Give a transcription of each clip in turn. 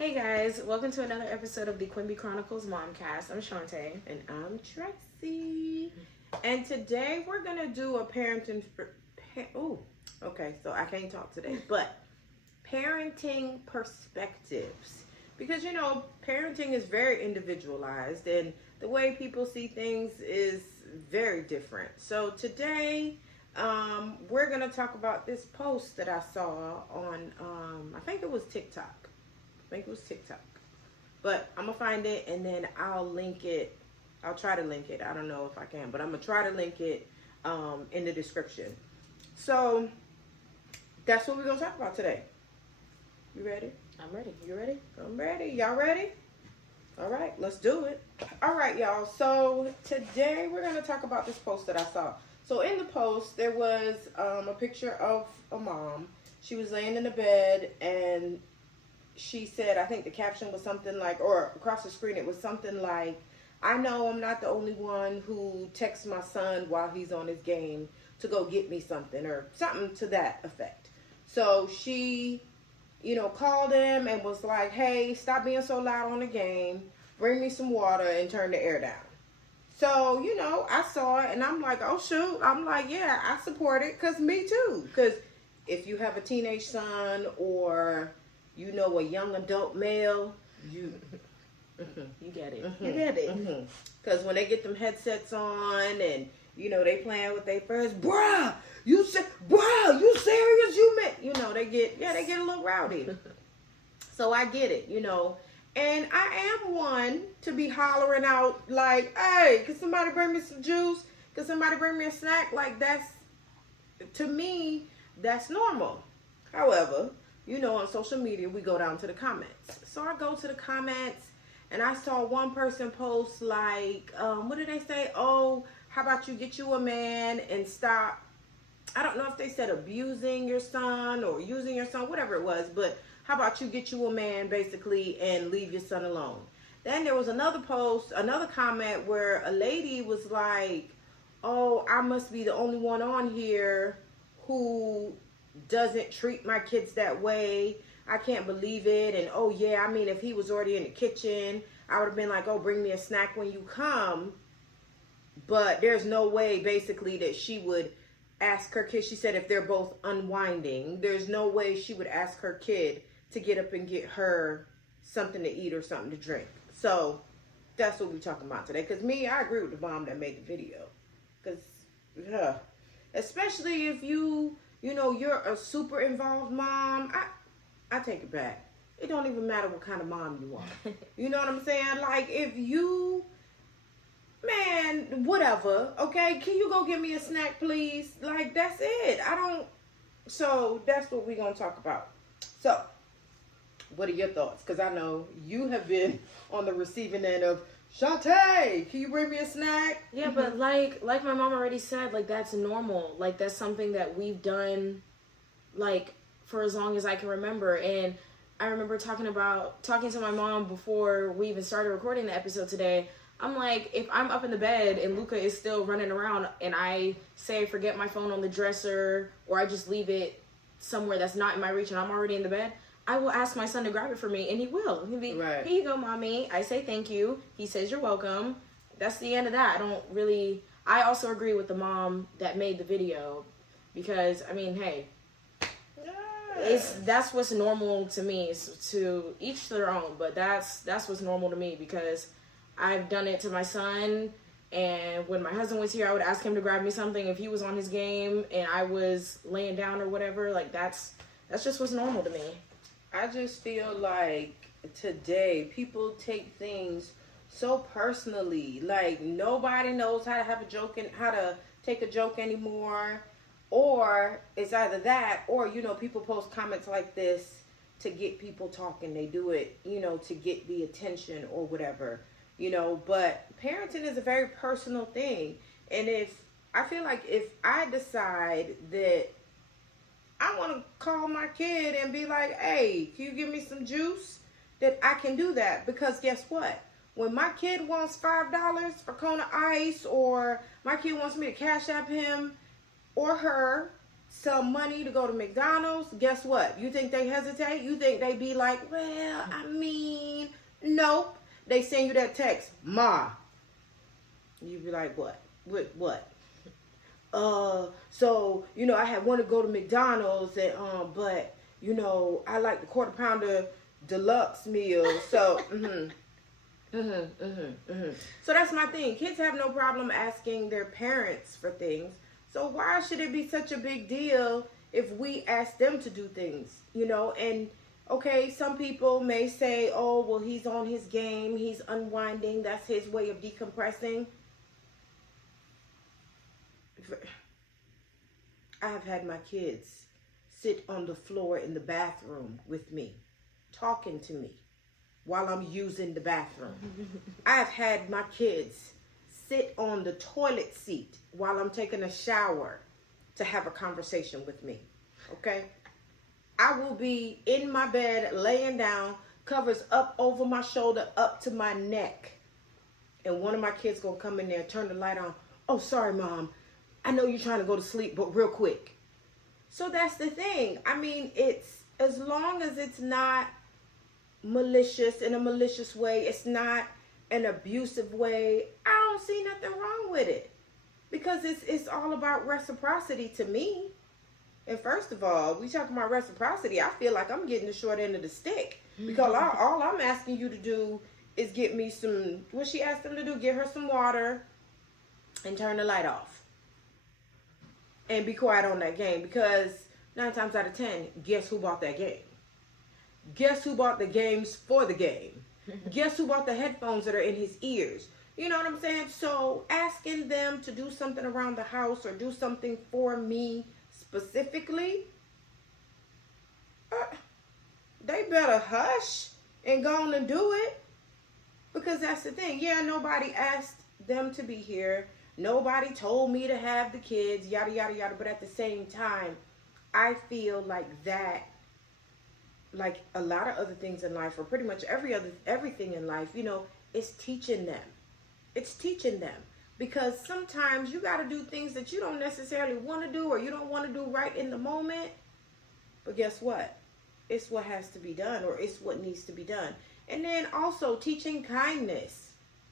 Hey guys, welcome to another episode of the Quimby Chronicles Momcast. I'm Shantae. And I'm Tracy. And today we're going to do a parenting... okay, so I can't talk today. But parenting perspectives. Because, you know, parenting is very individualized. And the way people see things is very different. So today... we're going to talk about this post that I saw on, I think it was TikTok. But I'm going to find it and then I'll link it. I'll try to link it. I don't know if I can, but I'm going to try to link it in the description. So that's what we're going to talk about today. You ready? I'm ready. You ready? I'm ready. Y'all ready? All right, let's do it. All right, y'all. So today we're going to talk about this post that I saw. So in the post, there was a picture of a mom. She was laying in the bed and she said, I think the caption was something like, or across the screen, it was something like, I know I'm not the only one who texts my son while he's on his game to go get me something, or something to that effect. So she, called him and was like, hey, stop being so loud on the game. Bring me some water and turn the air down. So, I saw it and I'm like, oh, shoot. I'm like, yeah, I support it because me too. Because if you have a teenage son or, a young adult male, you get it. You get it. Because when they get them headsets on and, they playing with their friends, bruh, you serious? You meant, they get a little rowdy. So I get it, And I am one to be hollering out like, hey, can somebody bring me some juice? Can somebody bring me a snack? Like to me, that's normal. However, on social media, we go down to the comments. So I go to the comments and I saw one person post like, what did they say? Oh, how about you get you a man and stop. I don't know if they said abusing your son or using your son, whatever it was, but how about you get you a man basically and leave your son alone? Then there was another comment where a lady was like, oh, I must be the only one on here who doesn't treat my kids that way. I can't believe it. And oh yeah, I mean, if he was already in the kitchen, I would have been like, oh, bring me a snack when you come. But there's no way basically that she would ask her kid. She said if they're both unwinding, there's no way she would ask her kid to get up and get her something to eat or something to drink. So that's what we're talking about today. Because I agree with the mom that made the video. Because, especially if you're a super involved mom, I take it back. It don't even matter what kind of mom you are. You know what I'm saying? Like, if you, man, whatever, okay? Can you go get me a snack, please? Like, that's it. So that's what we're going to talk about. So, what are your thoughts? Because I know you have been on the receiving end of, Shantae, can you bring me a snack? Yeah, but like my mom already said, like, that's normal. Like, that's something that we've done, like, for as long as I can remember. And I remember talking to my mom before we even started recording the episode today. I'm like, if I'm up in the bed and Luca is still running around and I say I forget my phone on the dresser or I just leave it somewhere that's not in my reach and I'm already in the bed, I will ask my son to grab it for me, and he will. He'll be, right. Here you go, mommy. I say thank you. He says you're welcome. That's the end of that. I also agree with the mom that made the video because, I mean, hey, that's what's normal to me. To each their own, but that's what's normal to me because I've done it to my son, and when my husband was here, I would ask him to grab me something if he was on his game and I was laying down or whatever. Like, that's just what's normal to me. I just feel like today people take things so personally. Like, nobody knows how to have a joke and how to take a joke anymore. Or it's either that or, people post comments like this to get people talking. They do it, to get the attention or whatever, But parenting is a very personal thing. And I feel like if I decide that I want to call my kid and be like, hey, can you give me some juice? That I can do that because guess what? When my kid wants $5 for Kona Ice or my kid wants me to cash app him or her some money to go to McDonald's, guess what? You think they hesitate? You think they be like, well, I mean, nope. They send you that text, Ma. You be like, what? What? So, you know, I had wanted to go to McDonald's and but, you know, I like the quarter pounder deluxe meal. So, So that's my thing. Kids have no problem asking their parents for things. So why should it be such a big deal if we ask them to do things, you know? And okay, some people may say, oh, well, he's on his game. He's unwinding. That's his way of decompressing. I have had my kids sit on the floor in the bathroom with me, talking to me while I'm using the bathroom. I've had my kids sit on the toilet seat while I'm taking a shower to have a conversation with me, okay? I will be in my bed, laying down, covers up over my shoulder, up to my neck. And one of my kids gonna come in there, turn the light on. Oh, sorry, Mom. I know you're trying to go to sleep, but real quick. So that's the thing. I mean, it's as long as it's not malicious in a malicious way, it's not an abusive way, I don't see nothing wrong with it. Because it's all about reciprocity to me. And first of all, we talking about reciprocity, I feel like I'm getting the short end of the stick. Because all I'm asking you to do is get me some, what she asked them to do, get her some water and turn the light off. And be quiet on that game. Because 9 times out of 10, guess who bought that game? Guess who bought the games for the game? Guess who bought the headphones that are in his ears? You know what I'm saying? So asking them to do something around the house or do something for me specifically, they better hush and go on and do it. Because that's the thing. Yeah, nobody asked them to be here. Nobody told me to have the kids, yada, yada, yada. But at the same time, I feel like that, like a lot of other things in life, or pretty much everything in life, you know, it's teaching them. It's teaching them. Because sometimes you got to do things that you don't necessarily want to do, or you don't want to do right in the moment. But guess what? It's what has to be done, or it's what needs to be done. And then also teaching kindness.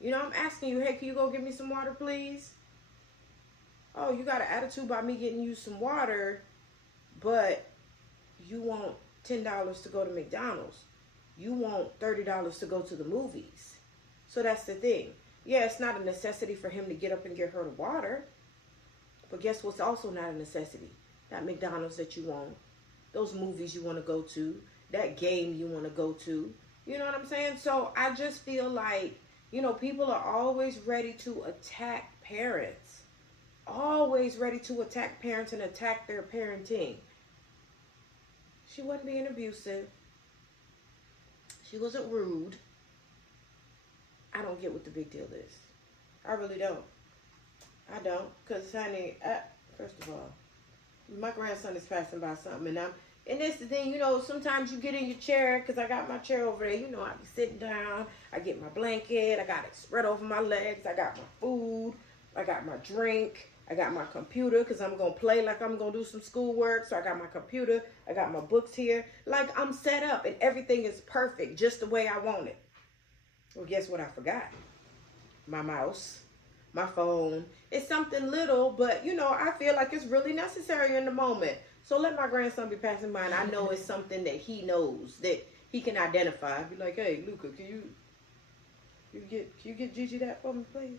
You know, I'm asking you, hey, can you go get me some water, please? Oh, you got an attitude about me getting you some water, but you want $10 to go to McDonald's. You want $30 to go to the movies. So that's the thing. Yeah, it's not a necessity for him to get up and get her the water. But guess what's also not a necessity? That McDonald's that you want. Those movies you want to go to. That game you want to go to. You know what I'm saying? So I just feel like, you know, people are always ready to attack parents. Always ready to attack parents and attack their parenting. She wasn't being abusive. She wasn't rude. I don't get what the big deal is. I really don't. I don't. Because, honey, first of all, my grandson is passing by something. And that's the thing, you know, sometimes you get in your chair, because I got my chair over there. You know, I be sitting down. I get my blanket. I got it spread over my legs. I got my food. I got my drink. I got my computer, because I'm going to play like I'm going to do some schoolwork. So I got my computer. I got my books here. Like, I'm set up, and everything is perfect, just the way I want it. Well, guess what I forgot? My mouse, my phone. It's something little, but, you know, I feel like it's really necessary in the moment. So let my grandson be passing by, and I know it's something that he knows, that he can identify. Be like, hey, Luca, can you get Gigi that for me, please?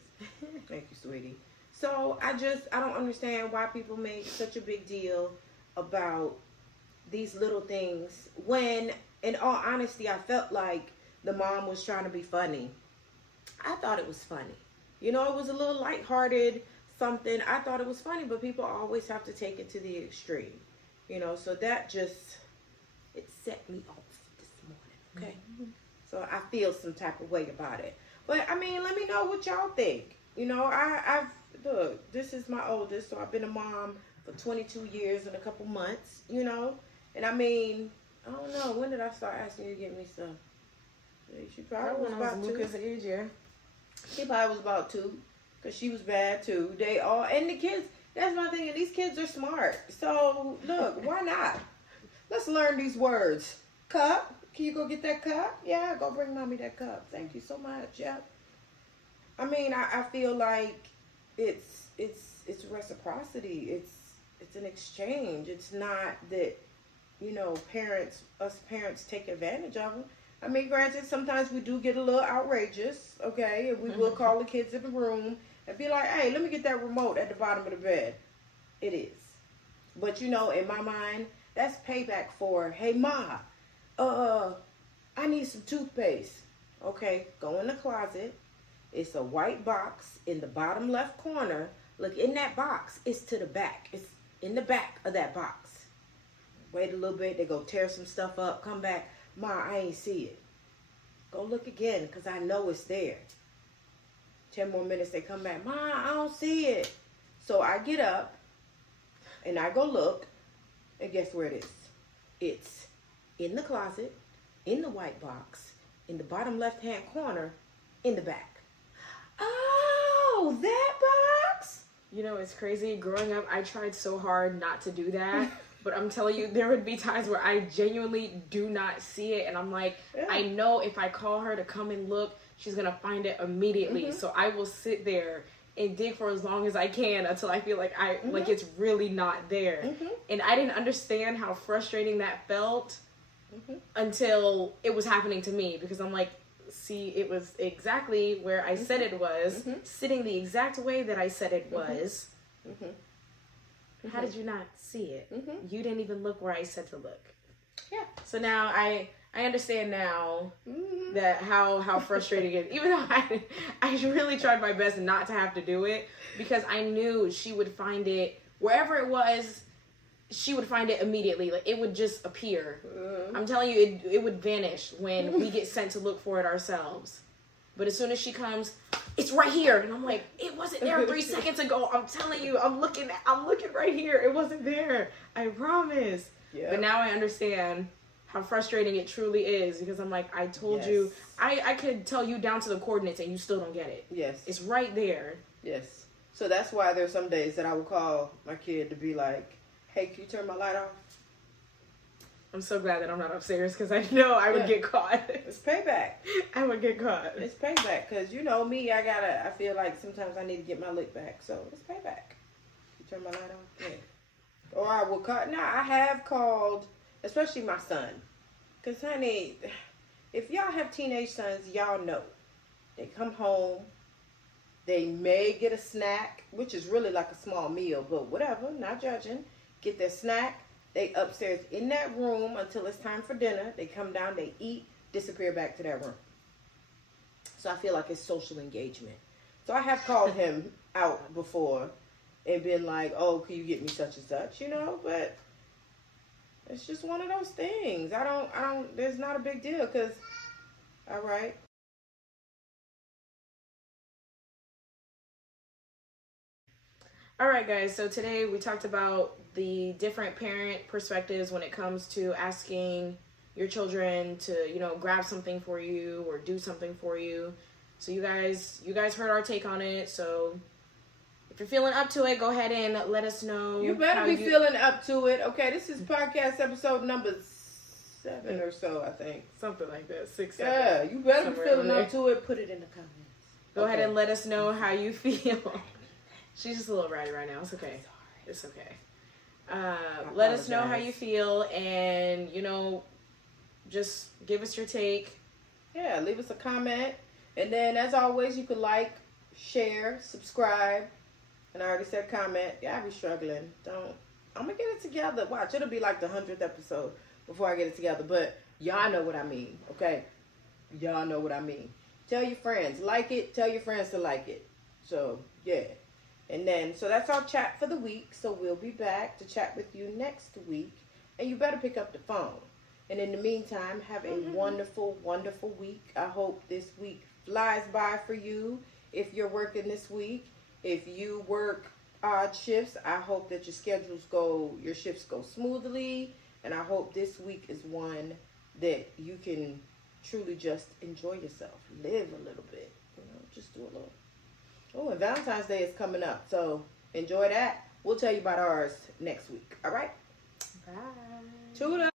Thank you, sweetie. So I don't understand why people make such a big deal about these little things when, in all honesty, I felt like the mom was trying to be funny. I thought it was funny. You know, it was a little lighthearted something. I thought it was funny, but people always have to take it to the extreme. You know, so that just, it set me off this morning, okay? Mm-hmm. So I feel some type of way about it. But, I mean, let me know what y'all think. You know, look, this is my oldest, so I've been a mom for 22 years and a couple months, you know? And, I mean, I don't know, when did I start asking you to get me stuff? She probably was about 2. Lucas' age, yeah. She probably was about 2, because she was bad too. They all, and the kids, that's my thing, and these kids are smart. So Why not? Let's learn these words. Cup. Can you go get that cup? Yeah, go bring mommy that cup. Thank you so much. Yeah. I mean, I feel like it's reciprocity. It's an exchange. It's not that, you know, us parents take advantage of them. I mean, granted, sometimes we do get a little outrageous, okay? And we will call the kids in the room and be like, hey, let me get that remote at the bottom of the bed. It is. But, you know, in my mind, that's payback for, hey, Ma, I need some toothpaste. Okay, go in the closet. It's a white box in the bottom left corner. Look, in that box, it's to the back. It's in the back of that box. Wait a little bit. They go tear some stuff up. Come back. Ma, I ain't see it. Go look again because I know it's there. 10 more minutes. They come back. Ma, I don't see it. So I get up and I go look. And guess where it is? It's in the closet, in the white box, in the bottom left-hand corner, in the back. Oh, that box? You know, it's crazy. Growing up, I tried so hard not to do that. But I'm telling you, there would be times where I genuinely do not see it. And I'm like, yeah. I know if I call her to come and look, she's going to find it immediately. So I will sit there and dig for as long as I can until I feel like like it's really not there. And I didn't understand how frustrating that felt until it was happening to me. Because I'm like, see, it was exactly where I said it was, sitting the exact way that I said it was. How did you not see it? You didn't even look where I said to look. Yeah. So now I understand now that how frustrating it is. Even though I really tried my best not to have to do it, because I knew she would find it wherever it was. She would find it immediately. Like, it would just appear. I'm telling you, it would vanish when we get sent to look for it ourselves. But as soon as she comes, it's right here. And I'm like, it wasn't there 3 seconds ago. I'm telling you, I'm looking right here. It wasn't there. I promise. Yeah. But now I understand how frustrating it truly is, because I'm like, I told you, I could tell you down to the coordinates and you still don't get it. Yes. It's right there. Yes. So that's why there's some days that I would call my kid to be like, hey, can you turn my light off? I'm so glad that I'm not upstairs, because I know I would get caught. It's payback. I would get caught. It's payback, because you know me, I feel like sometimes I need to get my lick back. So it's payback. You turn my light off? Yeah. Or I will call. Now, I have called, especially my son. Because, honey, if y'all have teenage sons, y'all know. They come home. They may get a snack, which is really like a small meal, but whatever, not judging. Get their snack. They upstairs in that room until it's time for dinner. They come down, they eat, disappear back to that room. So I feel like it's social engagement. So I have called him out before and been like, oh, can you get me such and such, you know? But it's just one of those things. There's not a big deal, because, all right. All right, guys, so today we talked about the different parent perspectives when it comes to asking your children to, you know, grab something for you or do something for you. So you guys heard our take on it. So if you're feeling up to it, go ahead and let us know. You better be feeling up to it. Okay, this is podcast episode number 7 or so, I think. Something like that, 6, 7. Yeah, you better be feeling up to it. Put it in the comments. Go ahead and let us know how you feel. She's just a little ratty right now. It's okay. It's okay. Let us know how you feel, and, you know, just give us your take. Yeah, leave us a comment. And then, as always, you can like, share, subscribe. And I already said comment. Yeah, I be struggling. I'm going to get it together. Watch, it'll be like the 100th episode before I get it together. But y'all know what I mean, okay? Y'all know what I mean. Tell your friends. Like it. Tell your friends to like it. So, yeah. And then, so that's our chat for the week. So we'll be back to chat with you next week. And you better pick up the phone. And in the meantime, have a wonderful, wonderful week. I hope this week flies by for you. If you're working this week, if you work odd shifts, I hope that your shifts go smoothly. And I hope this week is one that you can truly just enjoy yourself. Live a little bit. You know, just do a little. Oh, and Valentine's Day is coming up, so enjoy that. We'll tell you about ours next week. All right? Bye. Toodles.